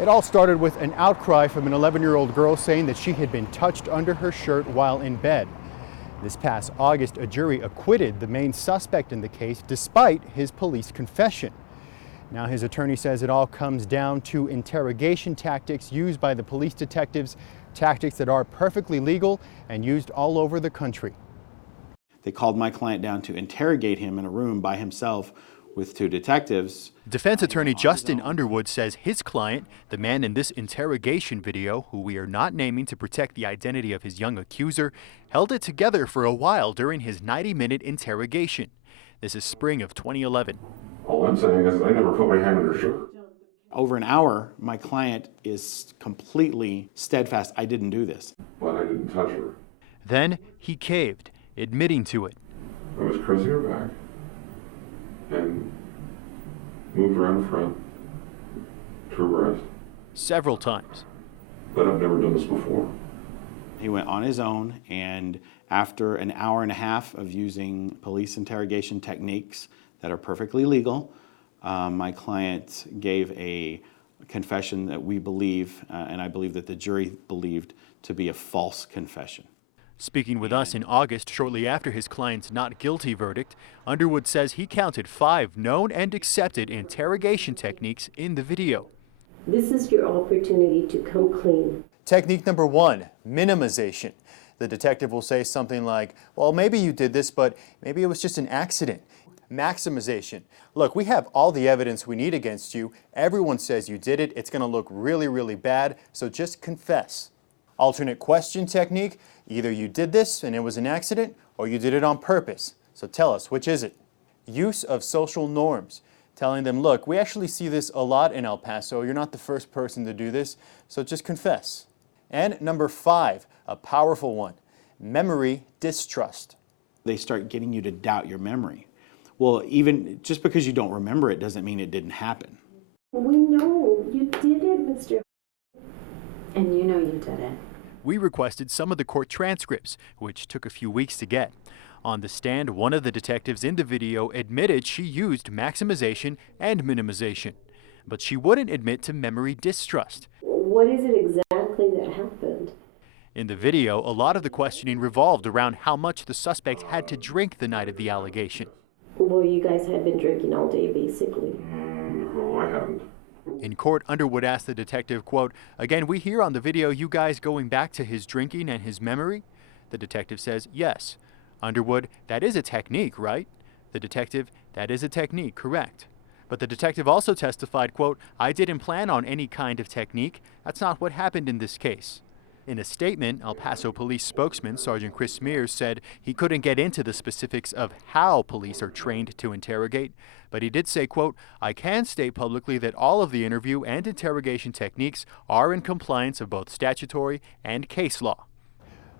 It all started with an outcry from an 11-year-old girl saying that she had been touched under her shirt while in bed. This past August, a jury acquitted the main suspect in the case despite his police confession. Now his attorney says it all comes down to interrogation tactics used by the police detectives, tactics that are perfectly legal and used all over the country. They called my client down to interrogate him in a room by himself with two detectives. Defense attorney Justin Underwood says his client, the man in this interrogation video, who we are not naming to protect the identity of his young accuser, held it together for a while during his 90-minute interrogation. This is spring of 2011. All I'm saying is I never put my hand in her shirt. Over an hour, my client is completely steadfast. I didn't do this. But I didn't touch her. Then he caved, admitting to it. I was caressing her back and moved around the front to her breast. Several times. But I've never done this before. He went on his own, and after an hour and a half of using police interrogation techniques that are perfectly legal, my client gave a confession that we believe, and I believe that the jury believed, to be a false confession. Speaking with us in August, shortly after his client's not guilty verdict, Underwood says he counted 5 known and accepted interrogation techniques in the video. This is your opportunity to come clean. Technique number 1, minimization. The detective will say something like, well, maybe you did this, but maybe it was just an accident. Maximization. Look, we have all the evidence we need against you. Everyone says you did it. It's going to look really, really bad, so just confess. Alternate question technique. Either you did this and it was an accident, or you did it on purpose. So tell us, which is it? Use of social norms. Telling them, look, we actually see this a lot in El Paso. You're not the first person to do this, so just confess. And number 5, a powerful one, memory distrust. They start getting you to doubt your memory. Well, even just because you don't remember it doesn't mean it didn't happen. We know you did it, Mr. And you know you did it. We requested some of the court transcripts, which took a few weeks to get. On the stand, one of the detectives in the video admitted she used maximization and minimization, but she wouldn't admit to memory distrust. What is it exactly that happened? In the video, a lot of the questioning revolved around how much the suspect had to drink the night of the allegation. Well, you guys had been drinking all day, basically. No, I haven't. In court, Underwood asked the detective, quote, again, we hear on the video you guys going back to his drinking and his memory? The detective says, yes. Underwood, that is a technique, right? The detective, that is a technique, correct. But the detective also testified, quote, I didn't plan on any kind of technique. That's not what happened in this case. In a statement, El Paso police spokesman Sergeant Chris Mears said he couldn't get into the specifics of how police are trained to interrogate, but he did say, quote, I can state publicly that all of the interview and interrogation techniques are in compliance of both statutory and case law.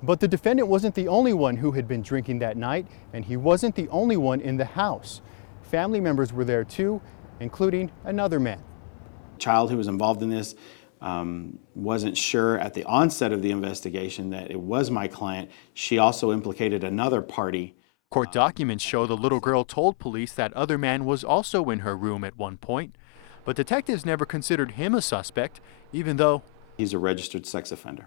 But the defendant wasn't the only one who had been drinking that night, and he wasn't the only one in the house. Family members were there too, including another man. The child who was involved in this wasn't sure at the onset of the investigation that it was my client. She also implicated another party. Court documents show the little girl told police that other man was also in her room at one point, but detectives never considered him a suspect, even though he's a registered sex offender.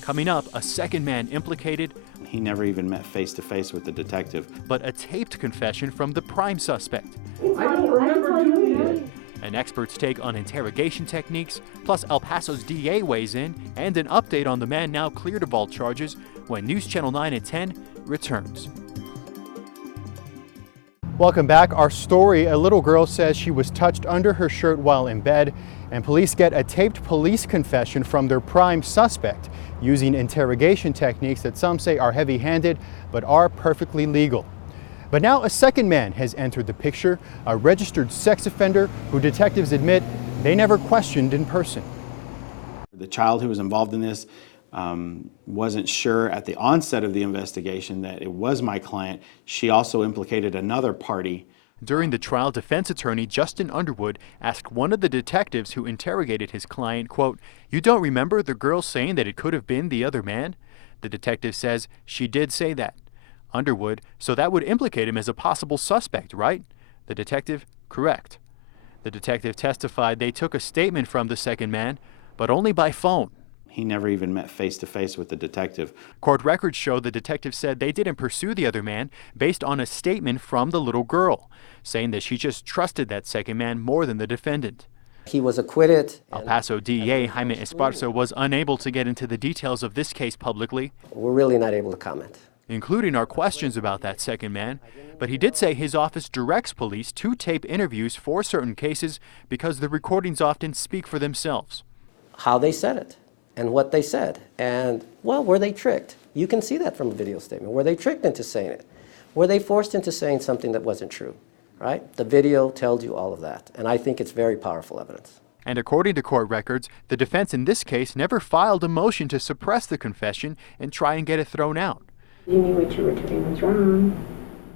Coming up, a second man implicated. He never even met face-to-face with the detective. But a taped confession from the prime suspect. I don't remember doing it. An expert's take on interrogation techniques, plus El Paso's DA weighs in, and an update on the man now cleared of all charges when News Channel 9 at 10 returns. Welcome back. Our story, a little girl says she was touched under her shirt while in bed, and police get a taped police confession from their prime suspect using interrogation techniques that some say are heavy-handed but are perfectly legal. But now a second man has entered the picture, a registered sex offender who detectives admit they never questioned in person. The child who was involved in this wasn't sure at the onset of the investigation that it was my client. She also implicated another party. During the trial, defense attorney Justin Underwood asked one of the detectives who interrogated his client, quote, you don't remember the girl saying that it could have been the other man? The detective says she did say that. Underwood, so that would implicate him as a possible suspect, right? The detective, correct. The detective testified they took a statement from the second man, but only by phone. He never even met face-to-face with the detective. Court records show the detective said they didn't pursue the other man based on a statement from the little girl, saying that she just trusted that second man more than the defendant. He was acquitted. El Paso DEA Jaime Esparza was unable to get into the details of this case publicly. We're really not able to comment. Including our questions about that second man, but he did say his office directs police to tape interviews for certain cases because the recordings often speak for themselves. How they said it and what they said, and, well, were they tricked? You can see that from a video statement. Were they tricked into saying it? Were they forced into saying something that wasn't true? Right? The video tells you all of that, and I think it's very powerful evidence. And according to court records, the defense in this case never filed a motion to suppress the confession and try and get it thrown out. You knew what you were doing was wrong.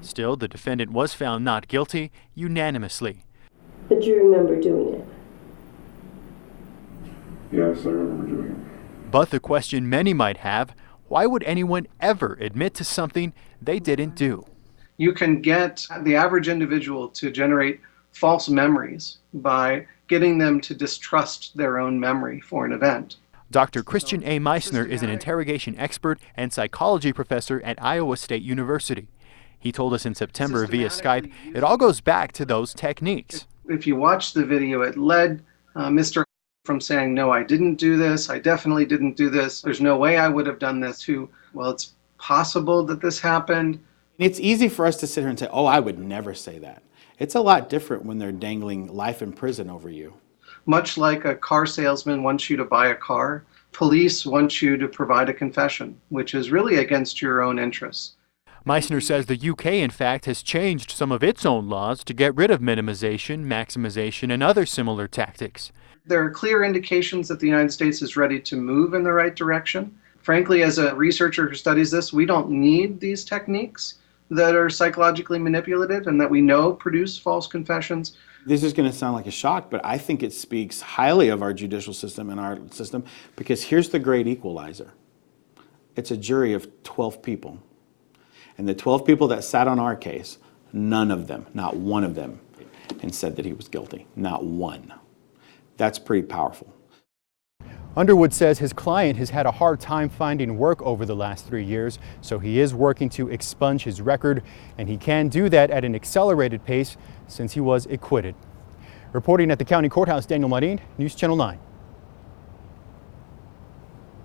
Still, the defendant was found not guilty unanimously. But you remember doing it? Yes, I remember doing it. But the question many might have, why would anyone ever admit to something they didn't do? You can get the average individual to generate false memories by getting them to distrust their own memory for an event. Dr. Christian A. Meissner is an interrogation expert and psychology professor at Iowa State University. He told us in September via Skype, it all goes back to those techniques. If you watch the video, it led Mr. from saying, no, I didn't do this, I definitely didn't do this, there's no way I would have done this, to, well, it's possible that this happened. It's easy for us to sit here and say, oh, I would never say that. It's a lot different when they're dangling life in prison over you. Much like a car salesman wants you to buy a car, police want you to provide a confession, which is really against your own interests. Meissner says the UK, in fact, has changed some of its own laws to get rid of minimization, maximization, and other similar tactics. There are clear indications that the United States is ready to move in the right direction. Frankly, as a researcher who studies this, we don't need these techniques that are psychologically manipulative and that we know produce false confessions. This is going to sound like a shock, but I think it speaks highly of our judicial system and our system, because here's the great equalizer. It's a jury of 12 people. And the 12 people that sat on our case, none of them, not one of them, and said that he was guilty. Not one. That's pretty powerful. Underwood says his client has had a hard time finding work over the last 3 years, so he is working to expunge his record, and he can do that at an accelerated pace since he was acquitted. Reporting at the county courthouse, Daniel Marin, News Channel 9.